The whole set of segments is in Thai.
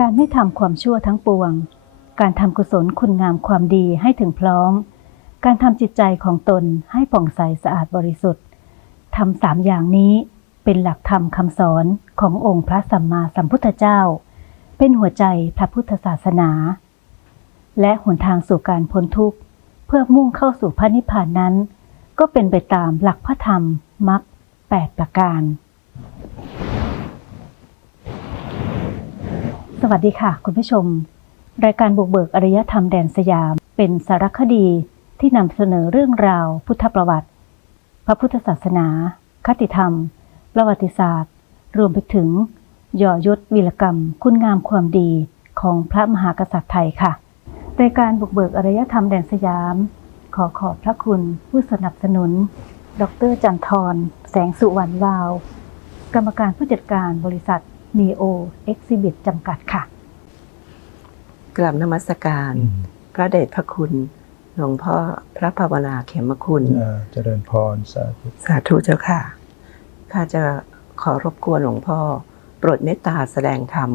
การไม่ทำความชั่วทั้งปวง การทำกุศลคุณงามความดีให้ถึงพร้อม การทำจิตใจของตนให้ผ่องใสสะอาดบริสุทธิ์ทำสามอย่างนี้เป็นหลักธรรมคำสอนขององค์พระสัมมาสัมพุทธเจ้า เป็นหัวใจพระพุทธศาสนา และหนทางสู่การพ้นทุกข์ เพื่อมุ่งเข้าสู่พระนิพพานนั้น ก็เป็นไปตามหลักพระธรรมมรรคแปดประการ สวัสดีค่ะ คุณผู้ชม รายการบุกเบิกอารยธรรมแดนสยาม เป็นสารคดีที่นำเสนอเรื่องราว พุทธประวัติ พระพุทธศาสนา คติธรรม ประวัติศาสตร์ รวมไปถึงย่อยศวีรกรรม คุณงามความดีของพระมหากษัตริย์ไทยค่ะ รายการบุกเบิกอารยธรรมแดนสยาม ขอขอบพระคุณผู้สนับสนุน ดรจันทรแสงสุวรรณวาว กรรมการผู้จัดการบริษัท Neo Exhibit จำกัดค่ะ กราบนมัสการอืมพระเดชพระคุณ หลวงพ่อพระภาวนาเขมคุณอ่าเจริญพรสาธุสาธุเจ้าค่ะข้าจะขอรบกวนหลวงพ่อ โปรดเมตตาแสดงธรรม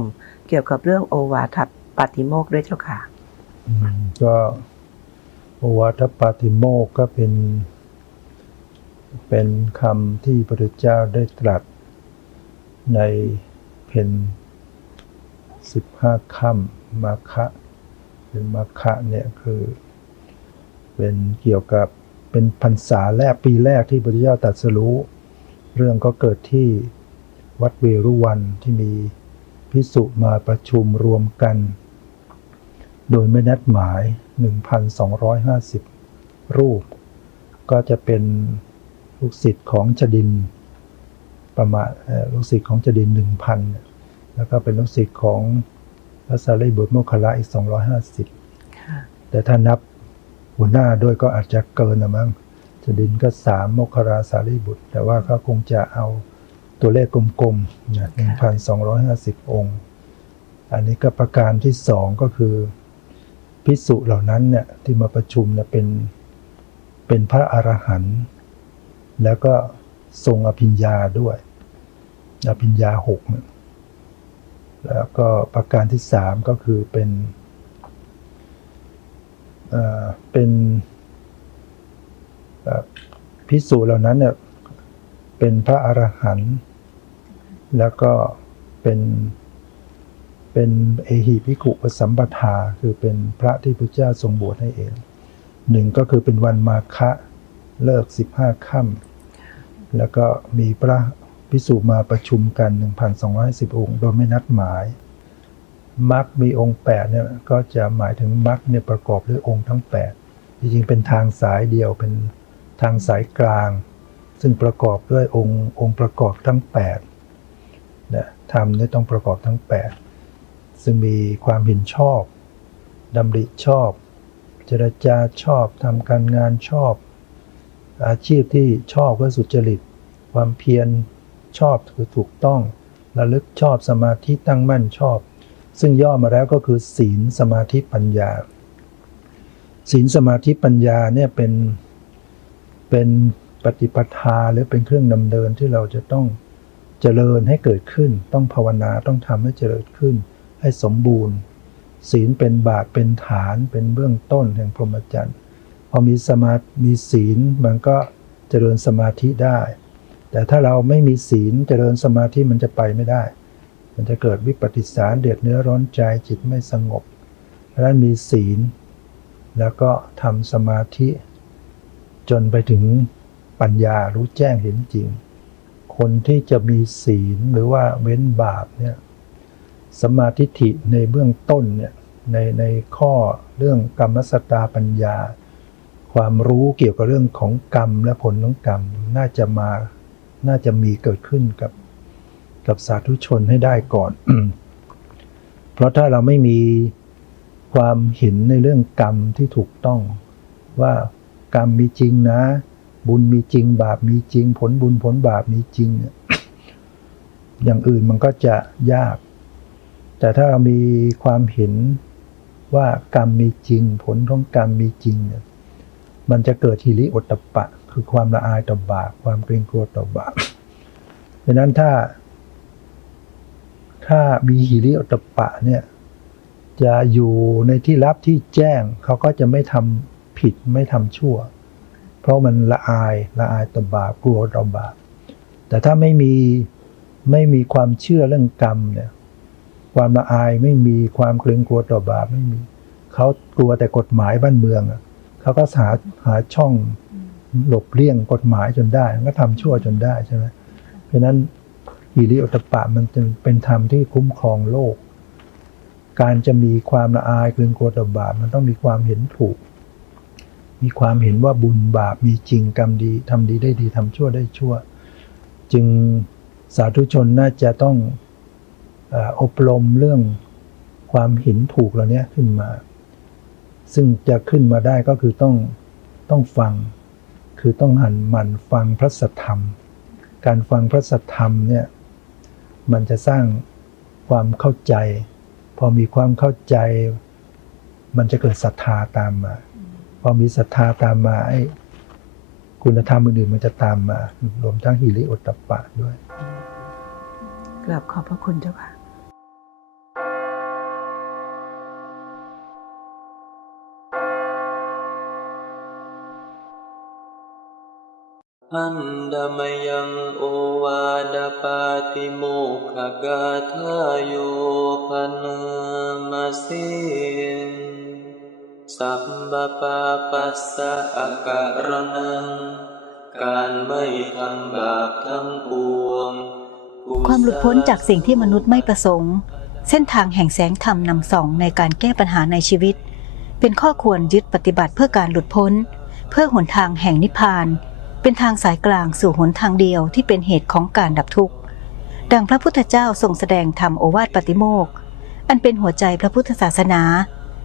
เกี่ยวกับเรื่องโอวาทปาติโมกข์ด้วยเจ้าค่ะอืมก็โอวาทปาติโมกข์ก็เป็นเป็นคำที่พระเจ้าได้ตรัสใน เพนสิบห้าค่ำมาคะเป็นมาคะเนี่ยคือเป็นเกี่ยวกับเป็นพรรษาแรกปีแรกที่พระพุทธเจ้าตรัสรู้ เรื่องก็เกิดที่วัดเวรุวันที่มีพิสุมาประชุมรวมกัน โดยไม่นัดหมาย 1,250 รูป ก็จะเป็นลูกศิษย์ของจดิน ประมาณเอ่อลูกศิษย์ของจดิน1,000แล้วก็เป็นลูกศิษย์ของพระสารีบุตรโมคคัลละอีก250ค่ะแต่ถ้านับหัวหน้าด้วยก็อาจจะเกินนะมั้งจดินก็สามโมคคลลาสารีบุตร แต่ว่าเขาคงจะเอาตัวเลขกลมๆนะหนึ่งพันสองร้อยห้าสิบองค์ อันนี้ก็ประการที่สองก็คือพิสุเหล่านั้นเนี่ยที่มาประชุมเนี่ยเป็นเป็นพระอรหันต์แล้วก็ทรงอภิญญาด้วย อภิญญาหกเนี่ยแล้วก็ประการที่สามก็คือเป็นเป็นพิสูจน์เหล่านั้นเนี่ยเป็นพระอรหันต์แล้วก็เป็นเป็นเอหิภิกขุปสัมปทาคือเป็นพระที่พระเจ้าทรงบวชให้เองหนึ่งก็คือเป็นวันมาคะเลิกสิบห้าค่ำแล้วก็มีพระ พิสูจมาประชุมกัน 1,210 องค์ โดยไม่นัดหมายมรรคมีองค์8เนี่ยก็จะหมายถึงมรรคเนี่ยประกอบด้วยองค์ทั้ง 8 จริงๆเป็นทางสายเดียวเป็นทางสายกลาง ซึ่งประกอบด้วยองค์องค์ประกอบทั้ง8นะธรรมเนี่ยต้องประกอบทั้ง 8 ซึ่งมีความเห็นชอบดำริชอบ เจรจาชอบทำการงานชอบ อาชีพที่ชอบก็สุจริต ความเพียร ชอบคือถูกต้อง ระลึกชอบสมาธิตั้งมั่นชอบ ซึ่งย่อมาแล้วก็คือ ศีลสมาธิปัญญา ศีลสมาธิปัญญาเนี่ยเป็นเป็นปฏิปทาหรือเป็นเครื่องนำเดินที่เราจะต้องเจริญให้เกิดขึ้น ต้องภาวนาต้องทำให้เจริญขึ้น ให้สมบูรณ์ ศีลเป็นบาทเป็นฐานเป็นเบื้องต้นแห่งพรหมจรรย์พอมีสมามีศีลมันก็เจริญสมาธิได้ แต่ถ้าเราไม่มีศีลเจริญสมาธิมันจะไปไม่ได้ มันจะเกิดวิปฏิสารเดือดเนื้อร้อนใจจิตไม่สงบเพราะฉะนั้นมีศีล แล้วก็ทำสมาธิ จนไปถึงปัญญารู้แจ้งเห็นจริง คนที่จะมีศีลหรือว่าเว้นบาปเนี่ยสมาธิฐิในเบื้องต้นเนี่ยในในข้อเรื่องกรรมสตาปัญญา ความรู้เกี่ยวกับเรื่องของกรรมและผลของกรรมน่าจะมา น่าจะมีเกิดขึ้นกับกับสาธุชนให้ได้ก่อน เพราะถ้าเราไม่มีความเห็นในเรื่องกรรมที่ถูกต้อง ว่ากรรมมีจริงนะ บุญมีจริง บาปมีจริง ผลบุญผลบาปมีจริง อย่างอื่นมันก็จะยาก แต่ถ้าเรามีความเห็นว่ากรรมมีจริง ผลของกรรมมีจริงเนี่ยมันจะเกิดฮิริโอตตปะ คือความละอายต่อบาปความเกรงกลัวต่อบาปดังนั้นถ้า ถ้ามีฮิริโอตปะเนี่ย จะอยู่ในที่ลับที่แจ้งเขาก็จะไม่ทำผิดไม่ทำชั่ว เพราะมันละอายละอายต่อบาปกลัวต่อบาปแต่ถ้าไม่มีไม่มีความเชื่อเรื่องกรรมเนี่ย ความละอายไม่มีความเกรงกลัวต่อบาปไม่มี เขากลัวแต่กฎหมายบ้านเมืองอะเขาก็หาหาช่อง หลบเลี่ยงกฎหมายจนได้ก็ทำชั่วจนได้ใช่ไหมเพราะนั้นฮิริโอตปะมันจะเป็นธรรมที่คุ้มครองโลก การจะมีความละอายเกรงกลัวต่อบาปมันต้องมีความเห็นถูก มีความเห็นว่าบุญบาปมีจริงกรรมดีทำดีได้ดีทำชั่วได้ชั่ว จึงสาธุชนน่าจะต้องอบรมเรื่องความเห็นถูกเหล่านี้ขึ้นมา ซึ่งจะขึ้นมาได้ก็คือต้องต้องฟัง คือต้องหันมันฟังพระสัทธรรม การฟังพระสัทธรรมเนี่ยมันจะสร้างความเข้าใจ พอมีความเข้าใจ มันจะเกิดศรัทธาตามมา พอมีศรัทธาตามมาไอ้คุณธรรมอื่นๆมันจะตามมารวมทั้งฮิริโอตตปปะด้วยกราบขอบพระคุณเจ้าค่ะ อันดามยังโอวาดปาติโมขกาทาโยพนามาสินสัพพปาปัสสะอาการนัง การไม่ทำบาปทั้งปวง ความหลุดพ้นจากสิ่งที่มนุษย์ไม่ประสงค์ เส้นทางแห่งแสงธรรมนำสองในการแก้ปัญหาในชีวิต เป็นข้อควรยึดปฏิบัติเพื่อการหลุดพ้น เพื่อหนทางแห่งนิพพาน เป็นทางสายกลางสู่หนทางเดียวที่เป็นเหตุของการดับทุกข์ ดังพระพุทธเจ้าทรงแสดงธรรมโอวาทปาติโมกข์อันเป็นหัวใจพระพุทธศาสนา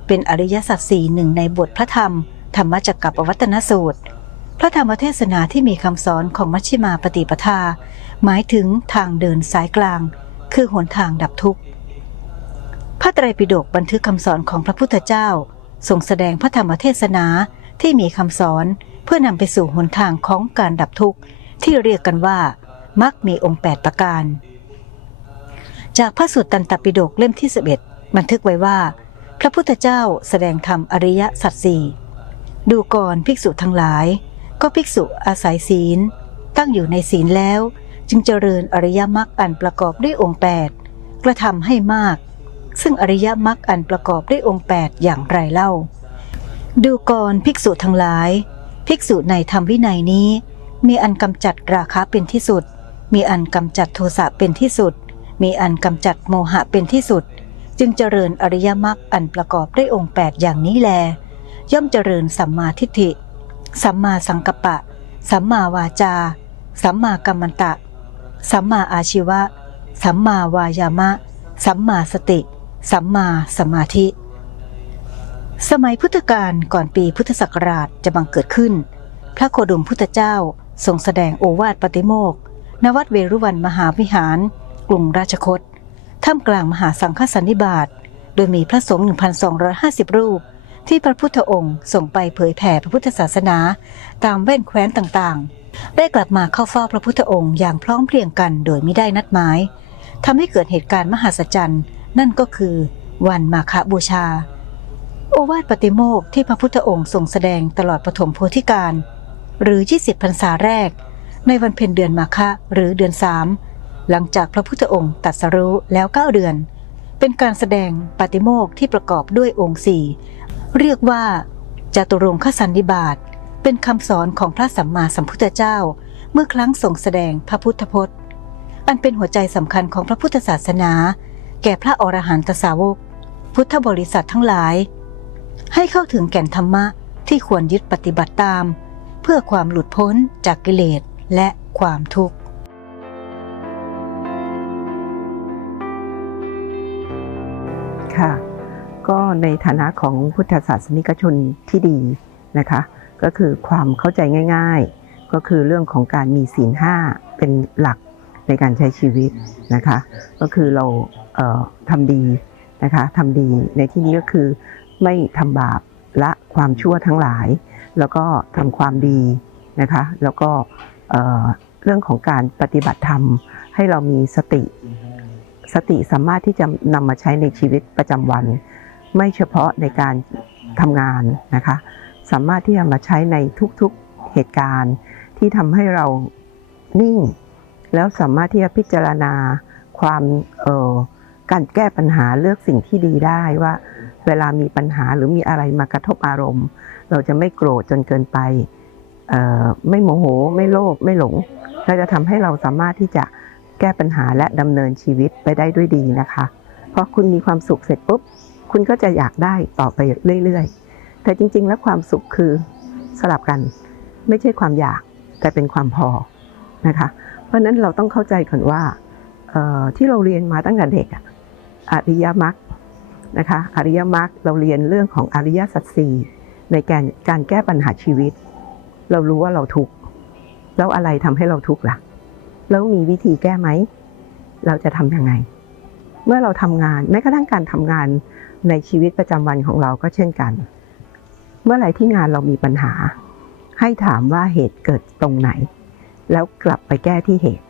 เป็นอริยสัจสี่หนึ่งในบทพระธรรม ธรรมจักกับวัตนสูตร พระธรรมเทศนาที่มีคำสอนของมัชฌิมาปฏิปทา หมายถึงทางเดินสายกลาง คือหนทางดับทุกข์ พระไตรปิฎกบันทึกคำสอนของพระพุทธเจ้าทรงแสดงพระธรรมเทศนาที่มีคำสอน เพื่อนำไปสู่หนทางของการดับทุกข์ที่เรียกกันว่ามักมีองค์ 8 ประการ จากพระสูตรตันตปิฎกเล่มที่ 11 บันทึกไว้ว่า พระพุทธเจ้าแสดงธรรมอริยสัจสี่ดูก่อนภิกษุทั้งหลาย ก็ภิกษุอาศัยศีล ตั้งอยู่ในศีลแล้ว จึงเจริญอริยมรรคอันประกอบด้วยองค์ 8 กระทำให้มาก ซึ่งอริยมรรคอันประกอบด้วยองค์ 8 อย่างไรเล่า ดูก่อนภิกษุทั้งหลาย ภิกษุในธรรมวินัยนี้ มีอันกำจัดราคะเป็นที่สุด มีอันกำจัดโทสะเป็นที่สุด มีอันกำจัดโมหะเป็นที่สุด จึงเจริญอริยมรรคอันประกอบด้วยองค์ 8 อย่างนี้แล ย่อมเจริญสัมมาทิฏฐิ สัมมาสังกัปปะ สัมมาวาจา สัมมากัมมันตะ สัมมาอาชีวะ สัมมาวายามะ สัมมาสติ สัมมาสมาธิ สมัยพุทธกาลก่อนปีพุทธศักราชจะบังเกิดขึ้น พระโคดมพุทธเจ้าทรงแสดงโอวาทปฏิโมกข์ณวัดเวรุวันมหาวิหาร กรุงราชคตท่ามกลางมหาสังฆสันนิบาต โดยมีพระสงฆ์ 1,250 รูป ที่พระพุทธองค์ส่งไปเผยแผ่พระพุทธศาสนา ตามแว่นแคว้นต่างๆ ได้กลับมาเข้าเฝ้าพระพุทธองค์อย่างพร้อมเพรียงกันโดยไม่ได้นัดหมายทำให้เกิดเหตุการณ์มหัศจรรย์ นั่นก็คือ วันมาฆบูชา โอวาทปฏิโมกข์ที่พระพุทธองค์ทรงแสดงตลอดปฐมโพธิการ หรือ 20พรรษาแรก ในวันเพ็ญเดือนมาฆะหรือเดือนสามหลังจากพระพุทธองค์ตรัสรู้แล้ว 9 เดือน เป็นการแสดงปฏิโมกข์ที่ประกอบด้วยองค์สี่เรียกว่าจตุรงคสันนิบาตเป็นคำสอนของพระสัมมาสัมพุทธเจ้า เมื่อครั้งทรงแสดงพระพุทธพจน์ อันเป็นหัวใจสำคัญของพระพุทธศาสนา แก่พระอรหันตสาวก พุทธบริษัททั้งหลาย ให้เข้าถึงแก่นธรรมะที่ควรยึดปฏิบัติตาม เพื่อความหลุดพ้นจากกิเลสและความทุกข์ค่ะก็ในฐานะของพุทธศาสนิกชนที่ดีนะคะ ก็คือความเข้าใจง่าย ๆ ก็คือเรื่องของการมีศีลห้าเป็นหลักในการใช้ชีวิตนะคะ ก็คือเราเทำดีนะคะทำดีในที่นี้ก็คือ ไม่ทำบาปละความชั่วทั้งหลาย แล้วก็ทำความดีนะคะ แล้วก็เอ่อเรื่องของการปฏิบัติธรรม ให้เรามีสติ สติสามารถที่จะนำมาใช้ในชีวิตประจำวัน ไม่เฉพาะในการทำงานนะคะ สามารถที่จะมาใช้ในทุกๆเหตุการณ์ที่ทำให้เรานิ่ง แล้วสามารถที่จะพิจารณาความเออ การแก้ปัญหาเลือกสิ่งที่ดีได้ว่า เวลามีปัญหาหรือมีอะไรมากระทบอารมณ์ เราจะไม่โกรธจนเกินไปไม่โมโห ไม่โลภไม่หลงเราจะทำให้เราสามารถที่จะแก้ปัญหาและดำเนินชีวิตไปได้ด้วยดีนะคะพอคุณมีความสุขเสร็จปุ๊บ คุณก็จะอยากได้ต่อไปเรื่อยๆ แต่จริง ๆ แล้วความสุขคือสลับกัน ไม่ใช่ความอยากแต่เป็นความพอนะคะ เพราะนั้นเราต้องเข้าใจก่อนว่าที่เราเรียนมาตั้งแต่เด็กอะ อริยมรรคนะคะอริยมรรคเราเรียนเรื่องของอริยสัจสี่ในการการแก้ปัญหาชีวิต เรารู้ว่าเราทุกข์แล้วอะไรทำให้เราทุกข์ล่ะ แล้วมีวิธีแก้ไหม เราจะทำยังไง เมื่อเราทำงานแม้กระทั่งการทำงานในชีวิตประจำวันของเราก็เช่นกัน เมื่อไหร่ที่งานเรามีปัญหา ให้ถามว่าเหตุเกิดตรงไหน แล้วกลับไปแก้ที่เหตุ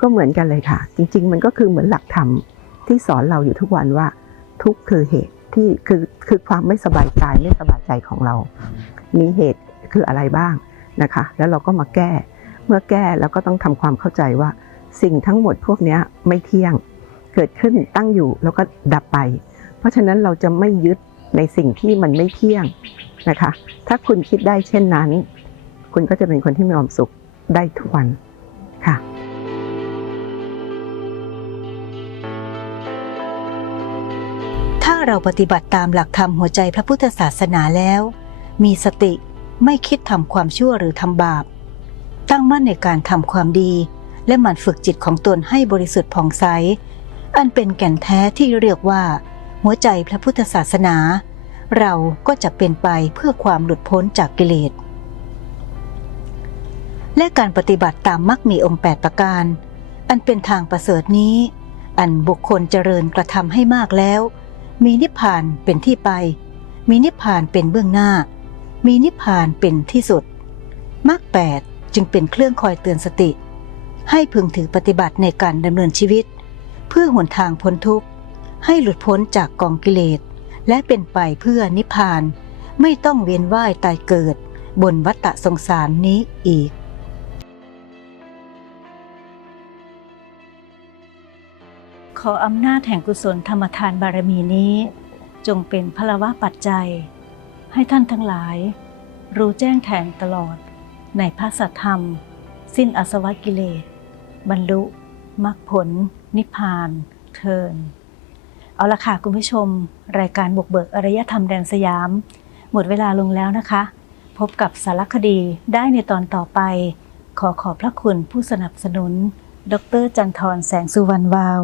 ก็เหมือนกันเลยค่ะ จริง ๆ มันก็คือเหมือนหลักธรรม ที่สอนเราอยู่ทุกวันว่า ทุกคือเหตุที่คือคือความไม่สบายกายไม่สบายใจของเรา มีเหตุคืออะไรบ้างนะคะ แล้วเราก็มาแก้ เมื่อแก้แล้วก็ต้องทำความเข้าใจว่า สิ่งทั้งหมดพวกนี้ไม่เที่ยงเกิดขึ้นตั้งอยู่แล้วก็ดับไป เพราะฉะนั้นเราจะไม่ยึดในสิ่งที่มันไม่เที่ยงนะคะ ถ้าคุณคิดได้เช่นนั้น คุณก็จะเป็นคนที่มีความสุขได้ทุกวันค่ะ เราปฏิบัติตามหลักธรรมหัวใจพระพุทธศาสนาแล้ว มีสติไม่คิดทำความชั่วหรือทำบาป ตั้งมั่นในการทำความดี และหมั่นฝึกจิตของตนให้บริสุทธิ์ผ่องใส อันเป็นแก่นแท้ที่เรียกว่า หัวใจพระพุทธศาสนา เราก็จะเป็นไปเพื่อความหลุดพ้นจากกิเลส และการปฏิบัติตามมรรคมีองค์ 8 ประการ อันเป็นทางประเสริฐนี้ อันบุคคลเจริญกระทำให้มากแล้ว มีนิพพานเป็นที่ไป มีนิพพานเป็นเบื้องหน้า มีนิพพานเป็นที่สุดมรรคแปดจึงเป็นเครื่องคอยเตือนสติ ให้พึงถือปฏิบัติในการดำเนินชีวิต เพื่อหนทางพ้นทุกข์ ให้หลุดพ้นจากกองกิเลส และเป็นไปเพื่อนิพพาน ไม่ต้องเวียนว่ายตายเกิด บนวัฏฏะสงสารนี้อีก ออำนาจแห่งกุศลธรรมทานบารมีนี้ จงเป็นพลวะปัจจัย ให้ท่านทั้งหลาย รู้แจ้งแทงตลอด ในพระสัทธรรม สิ้นอสวะกิเลส บรรลุมรรคผล นิพพาน เทิน เอาละค่ะคุณผู้ชม รายการบวกเบิกอารยธรรมแดนสยาม หมดเวลาลงแล้วนะคะ พบกับสารคดีได้ในตอนต่อไป ขอขอบพระคุณผู้สนับสนุน ดรจันทร์แสงสุวรรณวาว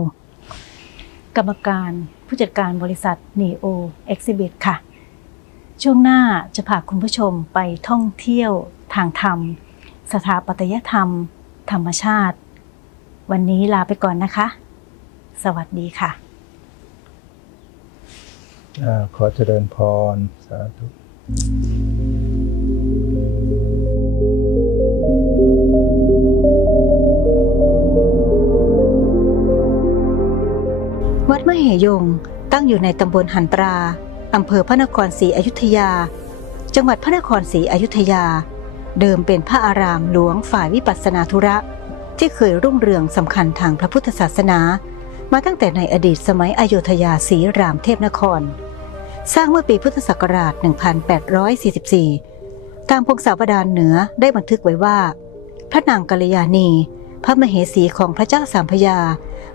กรรมการผู้จัดการบริษัท Neo Exhibit ค่ะ ช่วงหน้าจะพาคุณผู้ชมไปท่องเที่ยวทางธรรม สถาปัตยธรรม ธรรมชาติ วันนี้ลาไปก่อนนะคะ สวัสดีค่ะอขอเจริญพร สาธุ เหยง ตั้งอยู่ในตำบลหันตรา อำเภอพระนครศรีอยุธยา จังหวัดพระนครศรีอยุธยา เดิมเป็นพระอารามหลวงฝ่ายวิปัสสนาธุระ ที่เคยรุ่งเรืองสำคัญทางพระพุทธศาสนา มาตั้งแต่ในอดีตสมัยอโยธยาศรีรามเทพนคร สร้างเมื่อปีพุทธศักราช 1844 ตามพงศาวดารเหนือได้บันทึกไว้ว่า พระนางกัลยาณี พระมเหสีของพระเจ้าสามพยา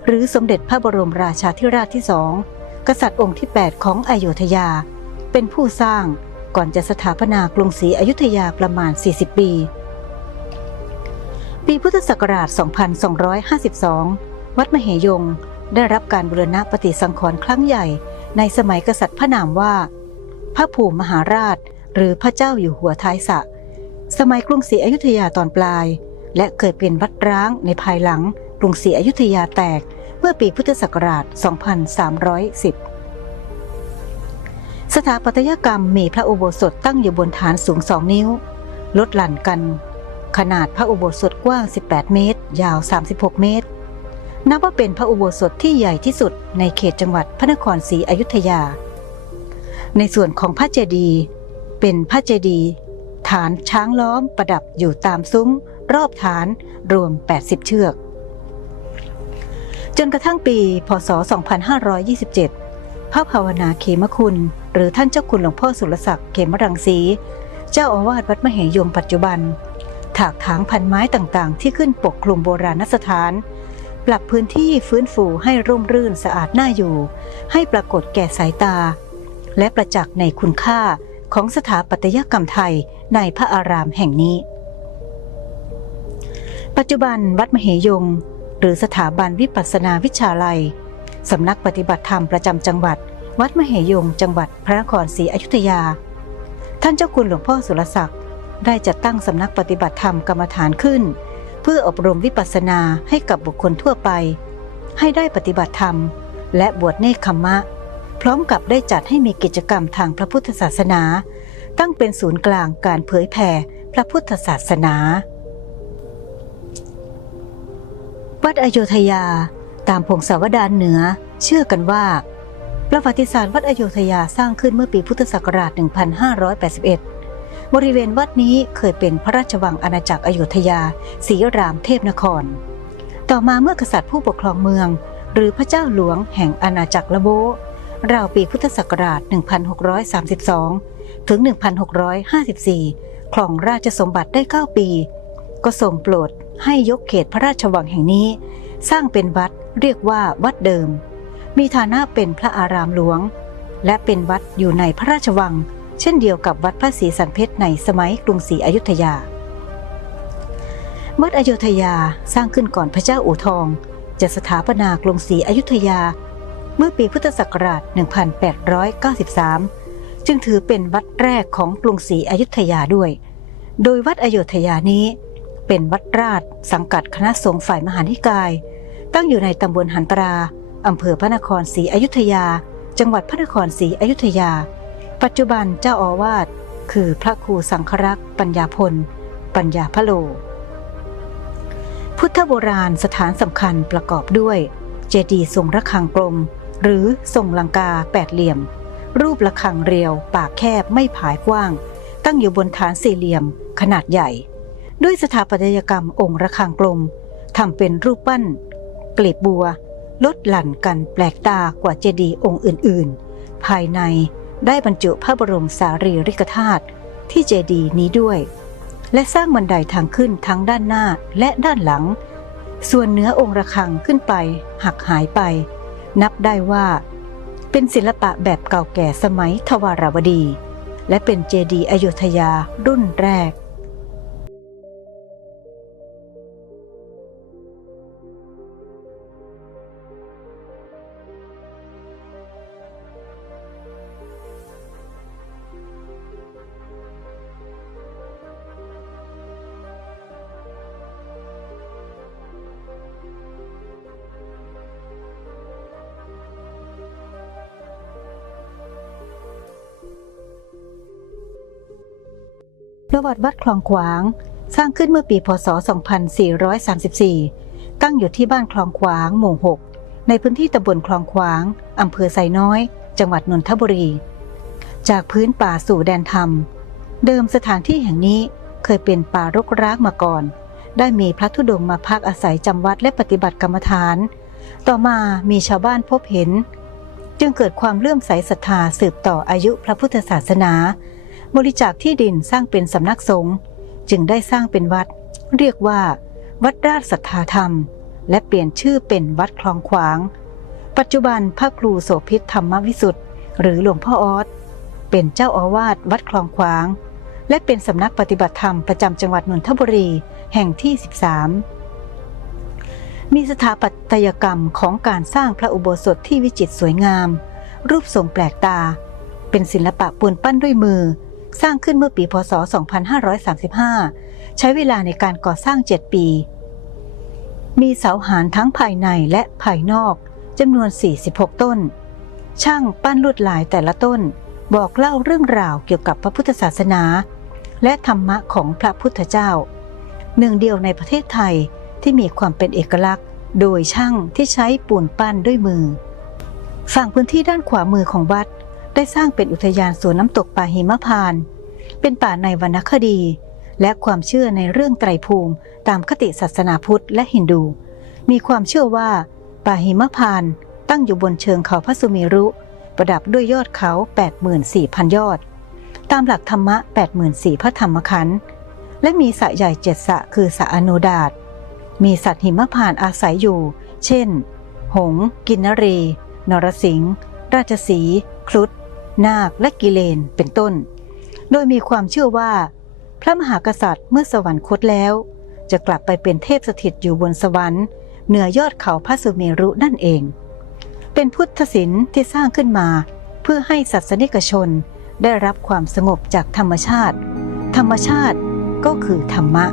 หรือสมเด็จพระบรมราชาธิราชที่สองกษัตริย์องค์ที่ 8 ของอโยธยา เป็นผู้สร้างก่อนจะสถาปนากรุงศรีอยุธยาประมาณ 40 ปี ปีพุทธศักราช 2252 วัดมเหยง ได้รับการบูรณะปฏิสังขรณ์ครั้งใหญ่ ในสมัยกษัตริย์พระนามว่า พระภูมิมหาราช หรือพระเจ้าอยู่หัวท้ายสะ สมัยกรุงศรีอยุธยาตอนปลาย และเคยเป็นวัดร้างในภายหลังกรุงศรีอยุธยาแตก มื่อปีพุทธศักราช 2310 สถาปัตยกรรมมีพระอุโบสถตั้งอยู่บนฐานสูง 2 นิ้ว ลดหลั่นกัน ขนาดพระอุโบสถกว้าง 18 เมตร ยาว 36 เมตร นับว่าเป็นพระอุโบสถที่ใหญ่ที่สุดในเขตจังหวัดพระนครศรีอยุธยา ในส่วนของพระเจดีย์เป็นพระเจดีย์ฐานช้างล้อมประดับอยู่ตามซุ้ม รอบฐานรวม 80 เชือก จนกระทั่งปี พศ 2527 พระภาวนาเขมคุณ หรือท่านเจ้าคุณหลวงพ่อสุรศักดิ์เขมรังสี เจ้าอาวาสวัดมเหยงปัจจุบัน ถากถางพันไม้ต่างๆ ที่ขึ้นปกคลุมโบราณสถาน ปรับพื้นที่ฟื้นฟูให้ร่มรื่นสะอาดน่าอยู่ ให้ปรากฏแก่สายตา และประจักษ์ในคุณค่าของสถาปัตยกรรมไทยในพระอารามแห่งนี้ ปัจจุบันวัดมเหยง หรือสถาบันวิปัสสนาวิชาลัย สำนักปฏิบัติธรรมประจำจังหวัด วัดมเหยงจังหวัดพระนครศรีอยุธยา ท่านเจ้าคุณหลวงพ่อสุรศักดิ์ได้จัดตั้งสำนักปฏิบัติธรรมกรรมฐานขึ้น เพื่ออบรมวิปัสสนาให้กับบุคคลทั่วไป ให้ได้ปฏิบัติธรรม และบวชเนคขมมะพร้อมกับได้จัดให้มีกิจกรรมทางพระพุทธศาสนา ตั้งเป็นศูนย์กลางการเผยแผ่พระพุทธศาสนา วัดอโยธยา ตามพงศาวดารเหนือ เชื่อกันว่า ประวัติศาสตร์วัดอโยธยาสร้างขึ้นเมื่อปีพุทธศักราช 1581 บริเวณวัดนี้เคยเป็นพระราชวังอาณาจักรอโยธยาศรีรามเทพนคร ต่อมาเมื่อกษัตริย์ผู้ปกครองเมือง หรือพระเจ้าหลวงแห่งอาณาจักรละโบราวปีพุทธศักราช 1632 ถึง 1654 ครองราชสมบัติได้ 9 ปี ก็ทรงโปรด ให้ยกเขตพระราชวังแห่งนี้ สร้างเป็นวัดเรียกว่าวัดเดิม มีฐานะเป็นพระอารามหลวง และเป็นวัดอยู่ในพระราชวัง เช่นเดียวกับวัดพระศรีสันเพชรในสมัยกรุงศรีอยุธยา วัดอโยธยาสร้างขึ้นก่อนพระเจ้าอู่ทอง จะสถาปนากรุงศรีอยุธยา เมื่อปีพุทธศักราช 1893 จึงถือเป็นวัดแรกของกรุงศรีอยุธยาด้วย โดยวัดอโยธยานี้ เป็นวัดราช สังกัดคณะสงฆ์ฝ่ายมหานิกาย ตั้งอยู่ในตำบลหันตรา อำเภอพระนครศรีอยุธยา จังหวัดพระนครศรีอยุธยา ปัจจุบันเจ้าอาวาสคือพระครูสังครักษ์ปัญญาพล ปัญญาพะโล พุทธโบราณสถานสำคัญประกอบด้วย เจดีย์ทรงระฆังกลม หรือทรงลังกาแปดเหลี่ยม รูประฆังเรียว ปากแคบไม่ผายกว้าง ตั้งอยู่บนฐานสี่เหลี่ยม ขนาดใหญ่ ด้วยสถาปัตยกรรมองค์ระฆังกลมทำเป็นรูปปั้น กลีบบัว ลดหลั่นกันแปลกตากว่าเจดีย์องค์อื่น ๆ ภายในได้บรรจุพระบรมสารีริกธาตุที่เจดีย์นี้ด้วย และสร้างบันไดทางขึ้นทั้งด้านหน้าและด้านหลัง ส่วนเนื้อองค์ระฆังขึ้นไป หักหายไป นับได้ว่า เป็นศิลปะแบบเก่าแก่สมัยทวารวดี และเป็นเจดีย์อโยธยารุ่นแรก ระวัติวัดคลองขวาง สร้างขึ้นเมื่อปีพศ 2434 ตั้งอยู่ที่บ้านคลองขวาง หมู่ 6 ในพื้นที่ตำบลคลองขวาง อำเภอไซน้อย จังหวัดนนทบุรี จากพื้นป่าสู่แดนธรรม เดิมสถานที่แห่งนี้เคยเป็นป่ารกร้างมาก่อน ได้มีพระธุดงค์มาพักอาศัยจำวัดและปฏิบัติกรรมฐาน ต่อมามีชาวบ้านพบเห็น จึงเกิดความเลื่อมใสศรัทธาสืบต่ออายุพระพุทธศาสนา บริจาคที่ดินสร้างเป็นสำนักสงฆ์จึงได้สร้างเป็นวัด เรียกว่า วัดราชสัทธาธรรม และเปลี่ยนชื่อเป็นวัดคลองขวาง ปัจจุบันพระครูโสภิตธรรมวิสุทธิ์หรือหลวงพ่อออสเป็นเจ้าอาวาสวัดคลองขวาง และเป็นสำนักปฏิบัติธรรมประจำจังหวัดนนทบุรีแห่งที่ 13 มีสถาปัตยกรรมของการสร้างพระอุโบสถที่วิจิตรสวยงาม รูปทรงแปลกตา เป็นศิลปะปูนปั้นด้วยมือ สร้างขึ้นเมื่อปีพศ 2535 ใช้เวลาในการก่อสร้าง 7 ปี มีเสาหารทั้งภายในและภายนอกจำนวน 46 ต้น ช่างปั้นลวดลายแต่ละต้น บอกเล่าเรื่องราวเกี่ยวกับพระพุทธศาสนา และธรรมะของพระพุทธเจ้า หนึ่งเดียวในประเทศไทยที่มีความเป็นเอกลักษณ์ โดยช่างที่ใช้ปูนปั้นด้วยมือ ฝั่งพื้นที่ด้านขวามือของวัด ได้สร้างเป็นอุทยานสวนน้ำตกป่าหิมพาน เป็นป่าในวรรณคดี และความเชื่อในเรื่องไตรภูมิ ตามคติศาสนาพุทธและฮินดู มีความเชื่อว่า ป่าหิมพานตั้งอยู่บนเชิงเขาพระสุเมรุ ประดับด้วยยอดเขา 84,000 ยอด ตามหลักธรรมะ 84,000พระธรรมขันธ์และมีสระใหญ่เจ็ดสระคือสระอโนดาตมีสัตว์หิมพานอาศัยอยู่ เช่น หง กินนรี นรสิงห์ราชสี ครุฑ นาคและกิเลนเป็นต้น โดยมีความเชื่อว่า พระมหากษัตริย์เมื่อสวรรคตแล้ว จะกลับไปเป็นเทพสถิตอยู่บนสวรรค์เหนือยอดเขาพระสุเมรุนั่นเอง เป็นพุทธศิลป์ที่สร้างขึ้นมา เพื่อให้ศาสนิกชนได้รับความสงบจากธรรมชาติ ธรรมชาติก็คือธรรมะ